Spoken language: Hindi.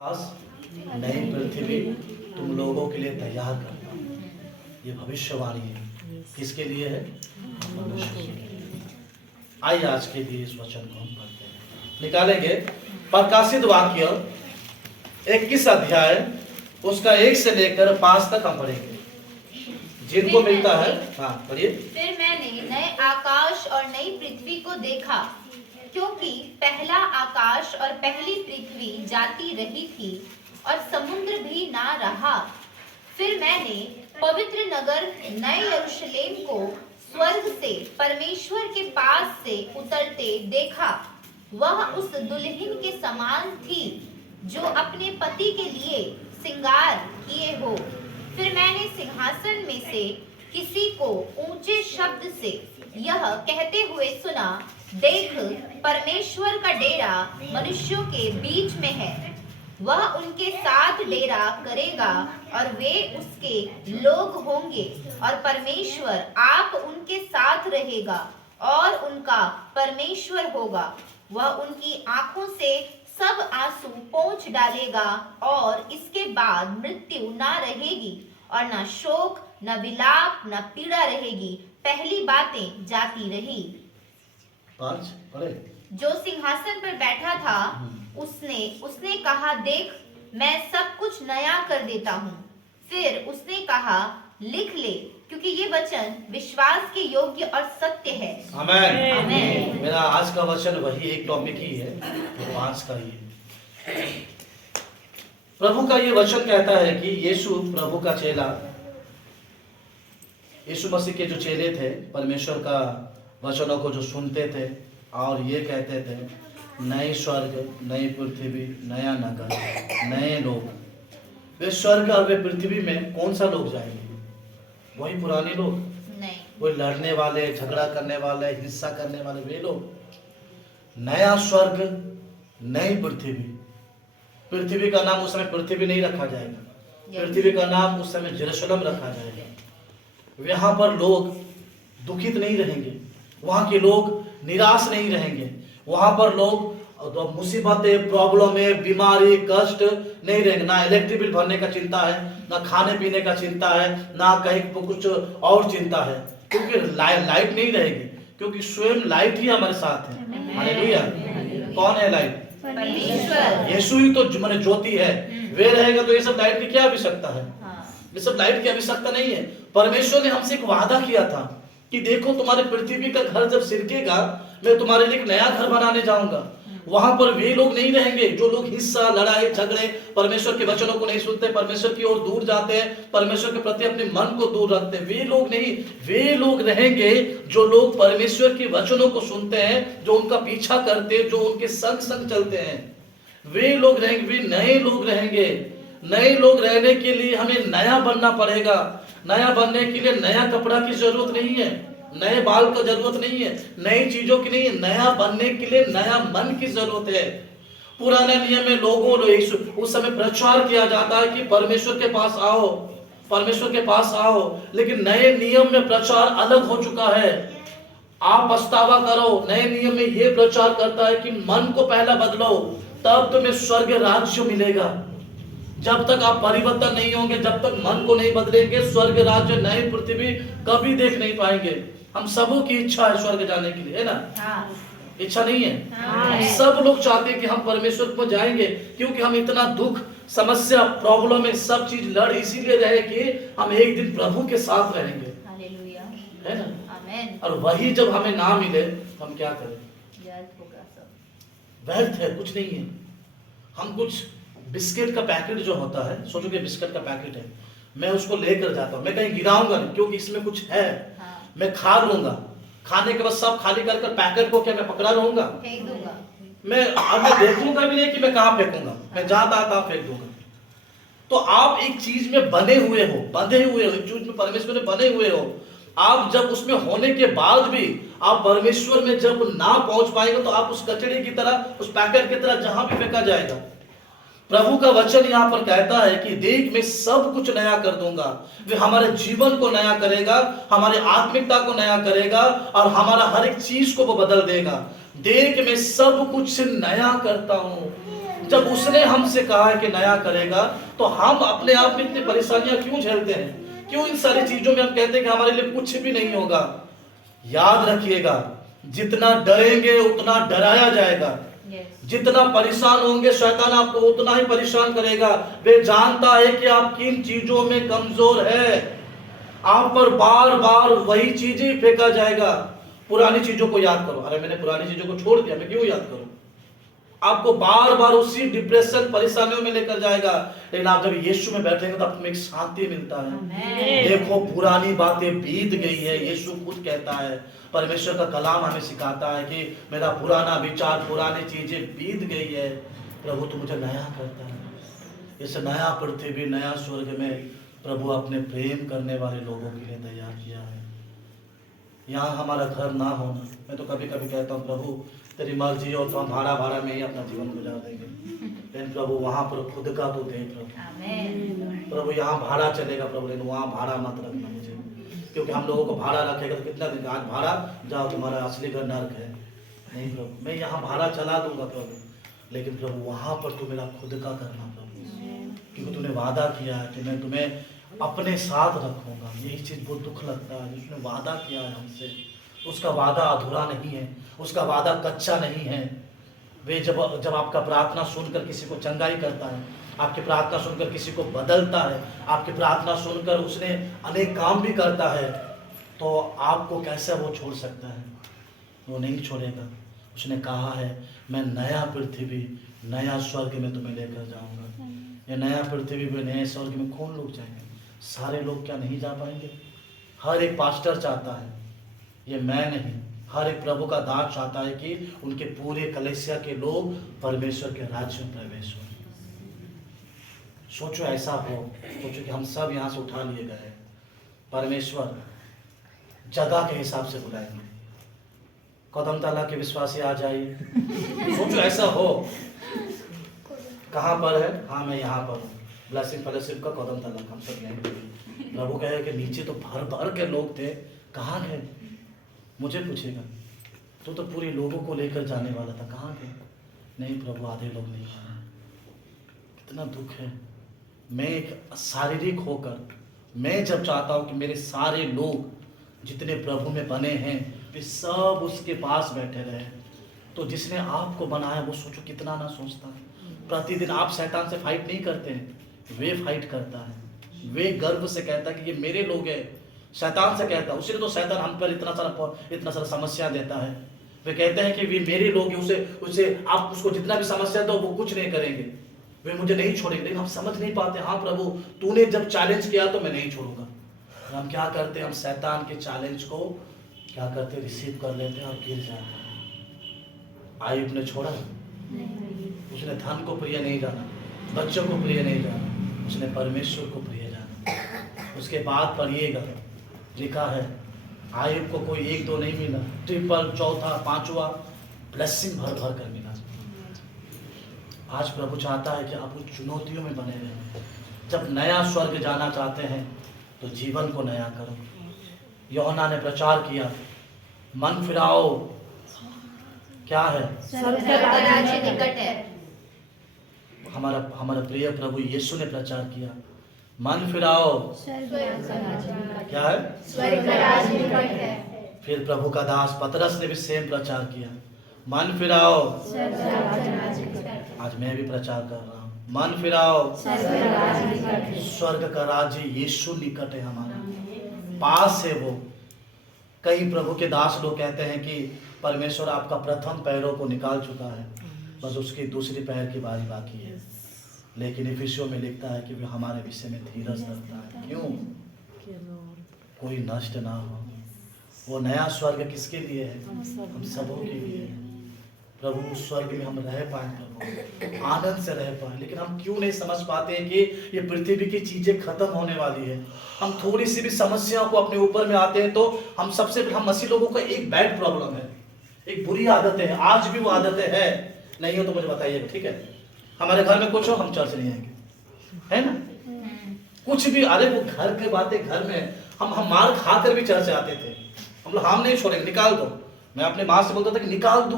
आज नई पृथ्वी तुम लोगों के लिए तैयार करता हूँ। ये भविष्यवाणी है, किसके लिए है? मनुष्य के लिए। आइए आज के लिए इस वचन को हम पढ़ते हैं, निकालेंगे प्रकाशित वाक्य 21 अध्याय उसका 1 से लेकर 5 तक हम पढ़ेंगे। जिनको मिलता है, हाँ पढ़िए। फिर मैंने नए आकाश और नई पृथ्वी को देखा, क्योंकि पहला आकाश और पहली पृथ्वी जाती रही थी और समुद्र भी ना रहा। फिर मैंने पवित्र नगर नए यरूशलेम को स्वर्ग से परमेश्वर के पास से उतरते देखा। वह उस दुल्हन के समान थी जो अपने पति के लिए श्रृंगार किए हो। फिर मैंने सिंहासन में से किसी को ऊंचे शब्द से यह कहते हुए सुना, देख, परमेश्वर का डेरा मनुष्यों के बीच में है। वह उनके साथ डेरा करेगा और वे उसके लोग होंगे, और परमेश्वर आप उनके साथ रहेगा और उनका परमेश्वर होगा। वह उनकी आंखों से सब आंसू पोंछ डालेगा, और इसके बाद मृत्यु ना रहेगी, और न शोक, न विलाप, न पीड़ा रहेगी। पहली बातें जाती रही। 5 पढ़े। जो सिंहासन पर बैठा था उसने कहा, देख, मैं सब कुछ नया कर देता हूँ। फिर उसने कहा, लिख ले, क्योंकि ये वचन विश्वास के योग्य और सत्य है। आमेन। आमेन। मेरा आज का वचन वही एक टॉपिक ही है, तो 5 का ही है। प्रभु का ये वचन कहता है कि यीशु प्रभु का चेला, यीशु मसीह के जो चेले थे, परमेश्वर का वचनों को जो सुनते थे और ये कहते थे, नए स्वर्ग, नई पृथ्वी, नया नगर, नए लोग। वे स्वर्ग और वे पृथ्वी में कौन सा लोग जाएंगे? वही पुराने लोग, नहीं, वही लड़ने वाले, झगड़ा करने वाले, हिंसा करने वाले वे लोग। नया स्वर्ग, नई पृथ्वी। पृथ्वी का नाम उस समय पृथ्वी नहीं रखा जाएगा, पृथ्वी का नाम उस समय जेरूशलेम रखा जाएगा। यहाँ पर लोग दुखित नहीं रहेंगे, वहाँ के लोग निराश नहीं रहेंगे, वहाँ पर लोग मुसीबतें, प्रॉब्लमें, बीमारी, कष्ट नहीं रहेंगे। ना इलेक्ट्रिक बिल भरने का चिंता है, ना खाने पीने का चिंता है, ना कहीं कुछ और चिंता है, क्योंकि लाइट नहीं रहेगी, क्योंकि स्वयं लाइट ही हमारे साथ है। हालेलुया। कौन है लाइट? परमेश्वर। यीशु ही तो माने ज्योति है। वे रहेगा तो ये सब लाइट की क्या आवश्यकता है? ये सब लाइट की आवश्यकता नहीं है। परमेश्वर ने हमसे एक वादा किया था कि देखो, तुम्हारे पृथ्वी का घर जब सिरकेगा, मैं तुम्हारे लिए एक नया घर बनाने जाऊंगा। वहां पर वे लोग नहीं रहेंगे जो लोग हिंसा, लड़ाई, झगड़े, परमेश्वर के वचनों को नहीं सुनते, परमेश्वर की ओर दूर जाते हैं, परमेश्वर के प्रति अपने मन को दूर रखते हैं। वे लोग नहीं, वे लोग रहेंगे जो लोग परमेश्वर के वचनों को सुनते हैं, जो उनका पीछा करते हैं, जो उनके संग संग चलते हैं। वे लोग रहेंगे, वे नए लोग रहेंगे। नए लोग रहने के लिए हमें नया बनना पड़ेगा। नया बनने के लिए नया कपड़ा की जरूरत नहीं है, नए बाल का जरूरत नहीं है, नई चीजों की नहीं है। नया बनने के लिए नया मन की जरूरत है। पुराने नियम में लोगों उस समय प्रचार किया जाता है कि परमेश्वर के पास आओ, परमेश्वर के पास आओ, लेकिन नए नियम में प्रचार अलग हो चुका है। आप पछतावा करो। नए नियम में यह प्रचार करता है कि मन को पहला बदलो, तब तुम्हें स्वर्ग राज्य मिलेगा। जब तक आप परिवर्तन नहीं होंगे, जब तक मन को नहीं बदलेंगे, स्वर्ग राज्य, नई पृथ्वी कभी देख नहीं पाएंगे। हम सबों की इच्छा है स्वर्ग जाने के लिए, है ना? हाँ। इच्छा नहीं है? हाँ। सब लोग चाहते हैं कि हम परमेश्वर को जाएंगे, क्योंकि हम इतना दुख, समस्या, प्रॉब्लम में सब चीज लड़ इसीलिए रहे कि हम एक दिन प्रभु के साथ रहेंगे, हालेलुया, है ना? आमेन। और वही जब हमें ना मिले तो हम क्या करें? व्यर्थ होगा सब। व्यर्थ है, कुछ नहीं है। हम कुछ बिस्किट का पैकेट जो होता है, सोचो कि बिस्किट का पैकेट है, मैं उसको लेकर जाता हूँ, मैं कहीं गिराऊंगा नहीं, क्योंकि इसमें कुछ है। हाँ। मैं खा लूंगा, खाने के बाद सब खाली कर पैकेट को क्या मैं पकड़ा रहूंगा? फेंक दूंगा। मैं देखूंगा भी नहीं कि मैं कहाँ फेंकूंगा, मैं जहां आता फेंक दूंगा। तो आप एक चीज में बने हुए हो, बंधे हुए हो, एक चीज में परमेश्वर में बने हुए हो। आप जब उसमें होने के बाद भी आप परमेश्वर में जब ना पहुंच पाएंगे, तो आप उस कचड़े की तरह, उस पैकेट की तरह जहां भी फेंका जाएगा। प्रभु का वचन यहाँ पर कहता है कि देख, मैं सब कुछ नया कर दूंगा। वे हमारे जीवन को नया करेगा, हमारे आत्मिकता को नया करेगा, और हमारा हर एक चीज को वो बदल देगा। देख, मैं सब कुछ नया करता हूँ। जब उसने हमसे कहा है कि नया करेगा, तो हम अपने आप में इतनी परेशानियां क्यों झेलते हैं? क्यों इन सारी चीजों में हम कहते हैं कि हमारे लिए कुछ भी नहीं होगा? याद रखिएगा, जितना डरेंगे उतना डराया जाएगा। जितना परेशान होंगे शैतान आपको उतना ही परेशान करेगा। वे जानता है कि आप किन चीजों में कमजोर है। आप पर बार बार वही चीज ही फेंका जाएगा। पुरानी चीजों को याद करो। अरे मैंने पुरानी चीजों को छोड़ दिया, मैं क्यों याद करूं? आपको बार बार उसी डिप्रेशन परेशानियों में लेकर जाएगा। लेकिन आप जब यीशु में बैठेंगे तो आपको एक शांति मिलता है। देखो, पुरानी बातें बीत गई है। यीशु खुद कहता है, परमेश्वर का कलाम हमें सिखाता है कि मेरा पुराना विचार, पुरानी चीजें बीत गई है, प्रभु तो मुझे नया करता है। इस नया पृथ्वी, नया स्वर्ग में प्रभु अपने प्रेम करने वाले लोगों के लिए तैयार किया है। यहाँ हमारा घर ना होना, मैं तो कभी कभी कहता हूँ प्रभु तेरी मर्जी हो तो हम भाड़ा में ही अपना जीवन गुजार देंगे, लेकिन प्रभु वहां पर खुद का तो दे प्रभु। प्रभु यहाँ भाड़ा चलेगा प्रभु, लेकिन वहाँ भाड़ा मत रखना मुझे, क्योंकि हम लोगों को भाड़ा रखेगा तो कितना दिन, आज भाड़ा जाओ तुम्हारा असली घर नर्क है। नहीं प्रभु, मैं यहाँ भाड़ा चला दूंगा प्रभु, लेकिन प्रभु वहां पर तू मेरा खुद का करना प्रभु, क्योंकि तूने वादा किया है कि मैं तुम्हें अपने साथ रखूंगा। यही चीज बहुत दुख लगता है, जिसने वादा किया है हमसे, उसका वादा अधूरा नहीं है, उसका वादा कच्चा नहीं है। वे जब आपका प्रार्थना सुनकर किसी को चंगाई करता है, आपकी प्रार्थना सुनकर किसी को बदलता है, आपकी प्रार्थना सुनकर उसने अनेक काम भी करता है, तो आपको कैसे वो छोड़ सकता है? वो नहीं छोड़ेगा। उसने कहा है मैं नया पृथ्वी, नया स्वर्ग में तुम्हें लेकर जाऊंगा। ये नया पृथ्वी में, नए स्वर्ग में कौन लोग जाएंगे? सारे लोग क्या नहीं जा पाएंगे? हर एक पास्टर चाहता है, ये मैं नहीं, हर एक प्रभु का दास चाहता है कि उनके पूरे कलीसिया के लोग परमेश्वर के राज्य में प्रवेश हो। सोचो ऐसा हो, सोचो कि हम सब यहाँ से उठा लिए गए, परमेश्वर जगह के हिसाब से बुलाएंगे, कदम ताला के विश्वासी आ जाइए। सोचो ऐसा हो। कहाँ पर है? हाँ मैं यहाँ पर हूँ, ब्लेसिंग फेलोशिप का कदम ताला, हम सब यहीं पर। प्रभु कहे कि नीचे तो भर भर के लोग थे, कहाँ गए? मुझे पूछेगा, तू तो पूरे लोगों को लेकर जाने वाला था, कहाँ गए? नहीं प्रभु, आधे लोग नहीं आए। कितना दुख है। मैं एक शारीरिक होकर, मैं जब चाहता हूँ कि मेरे सारे लोग जितने प्रभु में बने हैं वे सब उसके पास बैठे रहे, तो जिसने आपको बनाया वो सोचो कितना ना सोचता है। प्रतिदिन आप शैतान से फाइट नहीं करते हैं, वे फाइट करता है। वे गर्व से कहता है कि ये मेरे लोग हैं। शैतान से कहता है, उसी तो शैतान हम पर इतना सारा समस्या देता है। वे कहते हैं कि वे मेरे लोग हैं, उसे आप उसको जितना भी समस्या दो वो कुछ नहीं करेंगे, वे मुझे नहीं छोड़ेंगे। लेकिन हम समझ नहीं पाते, हाँ प्रभु तूने जब चैलेंज किया तो मैं नहीं छोड़ूंगा। हम क्या करते हैं? हम शैतान के चैलेंज को क्या करते, रिसीव कर लेते हैं और गिर जाते हैं। आयुब ने छोड़ा, उसने धन को प्रिय नहीं जाना, बच्चों को प्रिय नहीं जाना, उसने परमेश्वर को प्रिय जाना। उसके बाद पढ़िएगा, लिखा है आयुब को कोई एक दो नहीं मिला, ट्रिपल, चौथा, पांचवा ब्लेसिंग भर भर कर मिला। आज प्रभु चाहता है कि आप उन चुनौतियों में बने रहें। जब नया स्वर्ग जाना चाहते हैं तो जीवन को नया करो। यूहन्ना ने प्रचार किया, मन फिराओ, क्या है? स्वर्ग का राज्य निकट है। हमारा प्रिय प्रभु यीशु ने प्रचार किया, मन फिराओ, क्या है? स्वर्ग का राज्य निकट है। फिर प्रभु का दास पतरस ने भी सेम प्रचार किया, मन फिराओ। आज मैं भी प्रचार कर रहा हूँ, मन फिराओ, स्वर्ग का राज्य यीशु निकट है, हमारा पास है वो। कई प्रभु के दास लोग कहते हैं कि परमेश्वर आपका प्रथम पैरों को निकाल चुका है, बस उसकी दूसरी पैर की बारी बाकी है। लेकिन इफिसियों में लिखता है कि वो हमारे विषय में धीरज रखता है। क्यों? कोई नष्ट ना हो। वो नया स्वर्ग किसके लिए है? हम सबों के लिए है। प्रभु उस स्वर्ग में हम रह पाए, प्रभु आनंद से रह पाए। लेकिन हम क्यों नहीं समझ पाते हैं कि ये पृथ्वी की चीजें खत्म होने वाली है। हम थोड़ी सी भी समस्याओं को अपने ऊपर में आते हैं तो हम मसीह लोगों का एक बैड प्रॉब्लम है, एक बुरी आदत है। आज भी वो आदतें है, नहीं हो तो मुझे बताइएगा, ठीक है? हमारे घर में कुछ हो हम चर्च नहीं आएंगे, है ना? कुछ भी, अरे वो घर की बातें घर में हम मार खाकर भी चर्च आते थे। हम लोग हम नहीं छोड़ेंगे, निकाल दो। मैं अपने माँ से बोलता था कि निकाल दो।